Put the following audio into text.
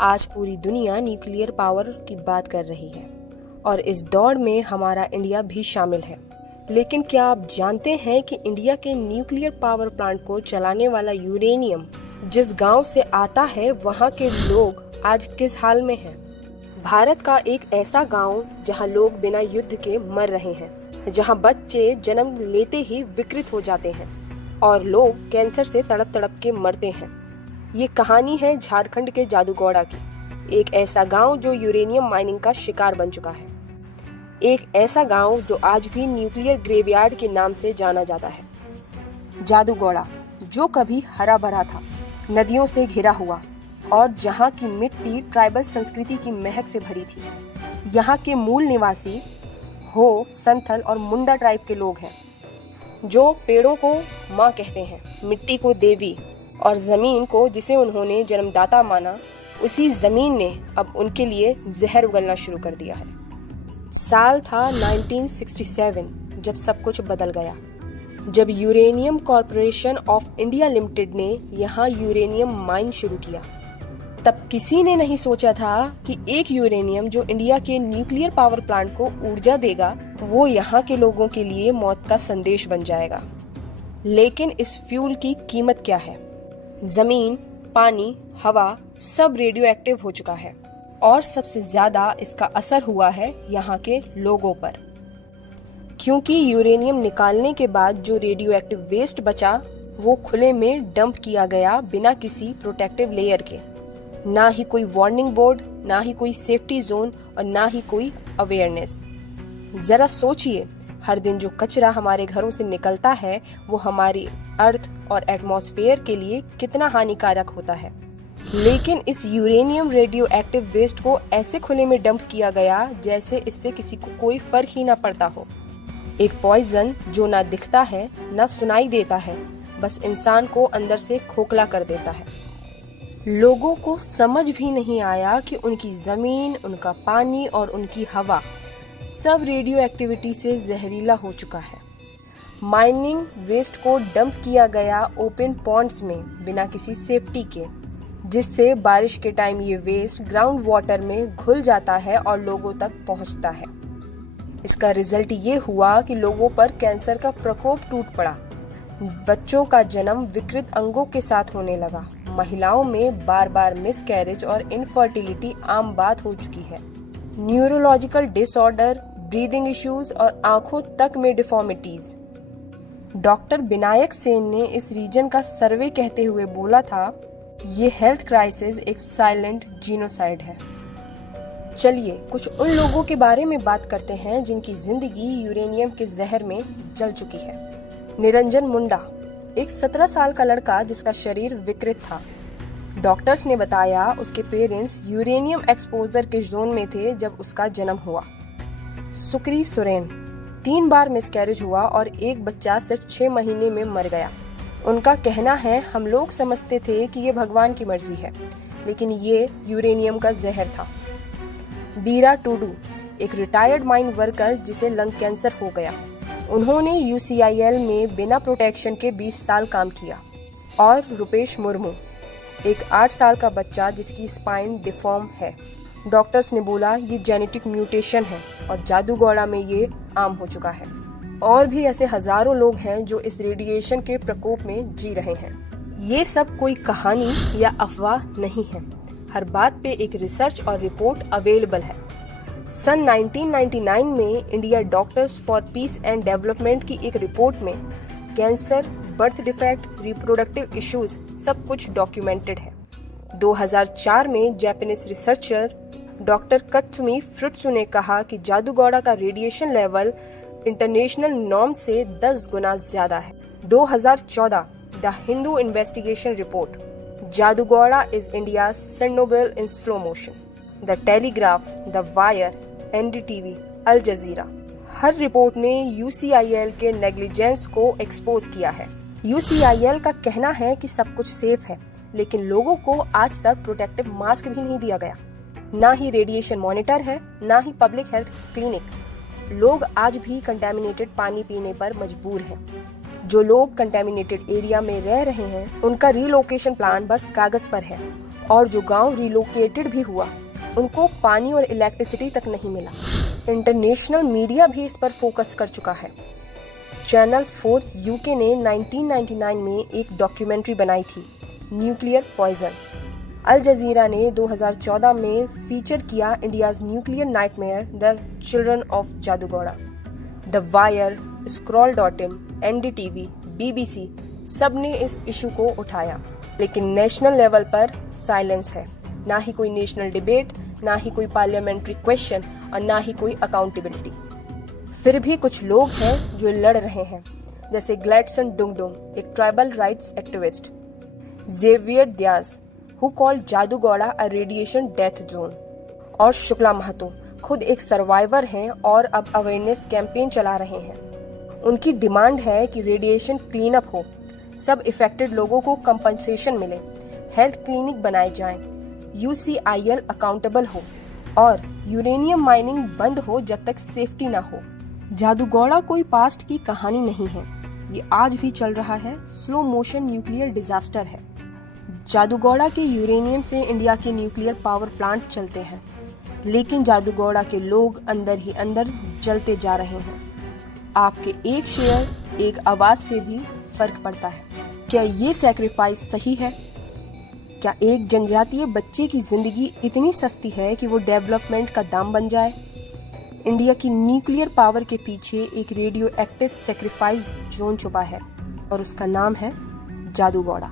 आज पूरी दुनिया न्यूक्लियर पावर की बात कर रही है और इस दौड़ में हमारा इंडिया भी शामिल है। लेकिन क्या आप जानते हैं कि इंडिया के न्यूक्लियर पावर प्लांट को चलाने वाला यूरेनियम जिस गांव से आता है वहां के लोग आज किस हाल में हैं? भारत का एक ऐसा गांव जहां लोग बिना युद्ध के मर रहे हैं, जहां बच्चे जन्म लेते ही विकृत हो जाते हैं और लोग कैंसर से तड़प तड़प के मरते हैं। ये कहानी है झारखंड के जादूगौड़ा की, एक ऐसा गांव जो यूरेनियम माइनिंग का शिकार बन चुका है। एक ऐसा गांव जो आज भी न्यूक्लियर ग्रेवयार्ड के नाम से जाना जाता है। जादूगौड़ा जो कभी हरा भरा था, नदियों से घिरा हुआ और जहां की मिट्टी ट्राइबल संस्कृति की महक से भरी थी। यहाँ के मूल निवासी हो, संथल और मुंडा ट्राइब के लोग हैं, जो पेड़ों को माँ कहते हैं, मिट्टी को देवी और जमीन को जिसे उन्होंने जन्मदाता माना, उसी जमीन ने अब उनके लिए जहर उगलना शुरू कर दिया है। साल था 1967 जब सब कुछ बदल गया, जब uranium corporation of India limited ने यहाँ यूरेनियम माइन शुरू किया। तब किसी ने नहीं सोचा था कि एक यूरेनियम जो इंडिया के न्यूक्लियर पावर प्लांट को ऊर्जा देगा, वो यहाँ के लोगों के लिए मौत का संदेश बन जाएगा। लेकिन इस फ्यूल की कीमत क्या है? जमीन, पानी, हवा सब रेडियो एक्टिव हो चुका है और सबसे ज्यादा इसका असर हुआ है यहाँ के लोगों पर, क्योंकि यूरेनियम निकालने के बाद जो रेडियो एक्टिव वेस्ट बचा वो खुले में डंप किया गया बिना किसी प्रोटेक्टिव लेयर के। ना ही कोई वार्निंग बोर्ड, ना ही कोई सेफ्टी जोन और ना ही कोई अवेयरनेस। जरा सोचिए, हर दिन जो कचरा हमारे घरों से निकलता है वो हमारी अर्थ और एटमॉस्फेयर के लिए कितना हानिकारक होता है। लेकिन इस यूरेनियम रेडियो एक्टिव वेस्ट को ऐसे खुले में डंप किया गया जैसे इससे किसी को कोई फर्क ही ना पड़ता हो। एक पॉइजन जो ना दिखता है ना सुनाई देता है, बस इंसान को अंदर से खोखला कर देता है। लोगों को समझ भी नहीं आया कि उनकी जमीन, उनका पानी और उनकी हवा सब रेडियो एक्टिविटी से जहरीला हो चुका है। माइनिंग वेस्ट को डंप किया गया ओपन पॉन्ड्स में बिना किसी सेफ्टी के, जिससे बारिश के टाइम ये वेस्ट ग्राउंड वाटर में घुल जाता है और लोगों तक पहुंचता है। इसका रिजल्ट ये हुआ कि लोगों पर कैंसर का प्रकोप टूट पड़ा, बच्चों का जन्म विकृत अंगों के साथ होने लगा, महिलाओं में बार बार मिसकैरेज और इनफर्टिलिटी आम बात हो चुकी है। न्यूरोलॉजिकल डिसऑर्डर, ब्रीदिंग इश्यूज और आंखों तक में डिफॉर्मिटीज। डॉक्टर विनायक सेन ने इस रीजन का सर्वे कहते हुए बोला था, ये हेल्थ क्राइसिस एक साइलेंट जीनोसाइड है। चलिए कुछ उन लोगों के बारे में बात करते हैं जिनकी जिंदगी यूरेनियम के जहर में जल चुकी है। निरंजन मुंडा, एक 17 साल का लड़का जिसका शरीर विकृत था। डॉक्टर्स ने बताया उसके पेरेंट्स यूरेनियम एक्सपोजर के जोन में थे जब उसका जन्म हुआ। सुक्री सोरेन, 3 बार मिसकैरेज हुआ और एक बच्चा सिर्फ 6 महीने में मर गया। उनका कहना है, हम लोग समझते थे कि ये भगवान की मर्जी है, लेकिन ये यूरेनियम का जहर था। बीरा टूडू, एक रिटायर्ड माइन वर्कर जिसे लंग कैंसर हो गया। उन्होंने UCIL में बिना प्रोटेक्शन के 20 साल काम किया। और रुपेश मुर्मू, एक 8 साल का बच्चा जिसकी स्पाइन डिफॉर्म है। डॉक्टर्स ने बोला ये जेनेटिक म्यूटेशन है और जादूगौड़ा में ये आम हो चुका है। और भी ऐसे हजारों लोग हैं जो इस रेडिएशन के प्रकोप में जी रहे हैं। ये सब कोई कहानी या अफवाह नहीं है, हर बात पे एक रिसर्च और रिपोर्ट अवेलेबल है। सन 1999 में India doctors for piece and development की एक रिपोर्ट में cancer, birth defect, reproductive issues सब कुछ डॉक्यूमेंटेड है। 2004 में जापानीज रिसर्चर डॉक्टर कत्सुमी फ्रुत्सु ने कहा कि जादूगौड़ा का रेडिएशन लेवल इंटरनेशनल नॉर्म से 10 गुना ज्यादा है। 2014 the Hindu investigation report, Jadugoda is India Chernobyl in slow motion. The Telegraph, the Wire, NDTV, Al Jazeera, हर रिपोर्ट ने UCIL के नेग्लिजेंस को एक्सपोज किया है। UCIL का कहना है कि सब कुछ सेफ है, लेकिन लोगों को आज तक प्रोटेक्टिव मास्क भी नहीं दिया गया, ना ही रेडिएशन मॉनिटर है, ना ही पब्लिक हेल्थ क्लिनिक। लोग आज भी कंटेमिनेटेड पानी पीने पर मजबूर हैं। जो लोग कंटेमिनेटेड एरिया में रह रहे हैं उनका रीलोकेशन प्लान बस कागज पर है और जो गांव रिलोकेटेड भी हुआ उनको पानी और इलेक्ट्रिसिटी तक नहीं मिला। इंटरनेशनल मीडिया भी इस पर फोकस कर चुका है। चैनल 4 यूके ने 1999 में एक डॉक्यूमेंट्री बनाई थी, न्यूक्लियर पॉइजन। अल जजीरा ने 2014 में फीचर किया India's nuclear nightmare the children of Jadugoda. The Wire, Scroll in, NDTV, BBC सब ने इस इशू को उठाया, लेकिन नेशनल लेवल पर साइलेंस है। ना ही कोई नेशनल डिबेट, ना ही कोई पार्लियामेंट्री क्वेश्चन और ना ही कोई अकाउंटेबिलिटी। फिर भी कुछ लोग हैं जो लड़ रहे हैं, जैसे ग्लैडसन डुंगडुंग, एक tribal rights activist, Xavier Dias who called Jadugoda a radiation death zone, और शुक्ला महतो खुद एक सर्वाइवर हैं और अब अवेयरनेस कैंपेन चला रहे हैं। उनकी डिमांड है कि रेडिएशन क्लीन अप हो, सब इफेक्टेड लोगों को कंपनसेशन मिले, हेल्थ क्लिनिक बनाए जाएं, UCIL अकाउंटेबल हो और यूरेनियम माइनिंग बंद हो जब तक सेफ्टी ना हो। जादूगोड़ा कोई पास्ट की कहानी नहीं है, ये आज भी चल रहा है, स्लो मोशन न्यूक्लियर डिजास्टर है। जादूगोड़ा के यूरेनियम से इंडिया के न्यूक्लियर पावर प्लांट चलते हैं, लेकिन जादूगोड़ा के लोग अंदर ही अंदर जलते जा रहे हैं। आपके एक शेयर, एक आवाज से भी फर्क पड़ता है। क्या ये सैक्रिफाइस सही है? क्या एक जनजातीय बच्चे की जिंदगी इतनी सस्ती है कि वो डेवलपमेंट का दाम बन जाए? इंडिया की न्यूक्लियर पावर के पीछे एक रेडियो एक्टिव सैक्रिफाइस जोन छुपा है और उसका नाम है जादूगोड़ा।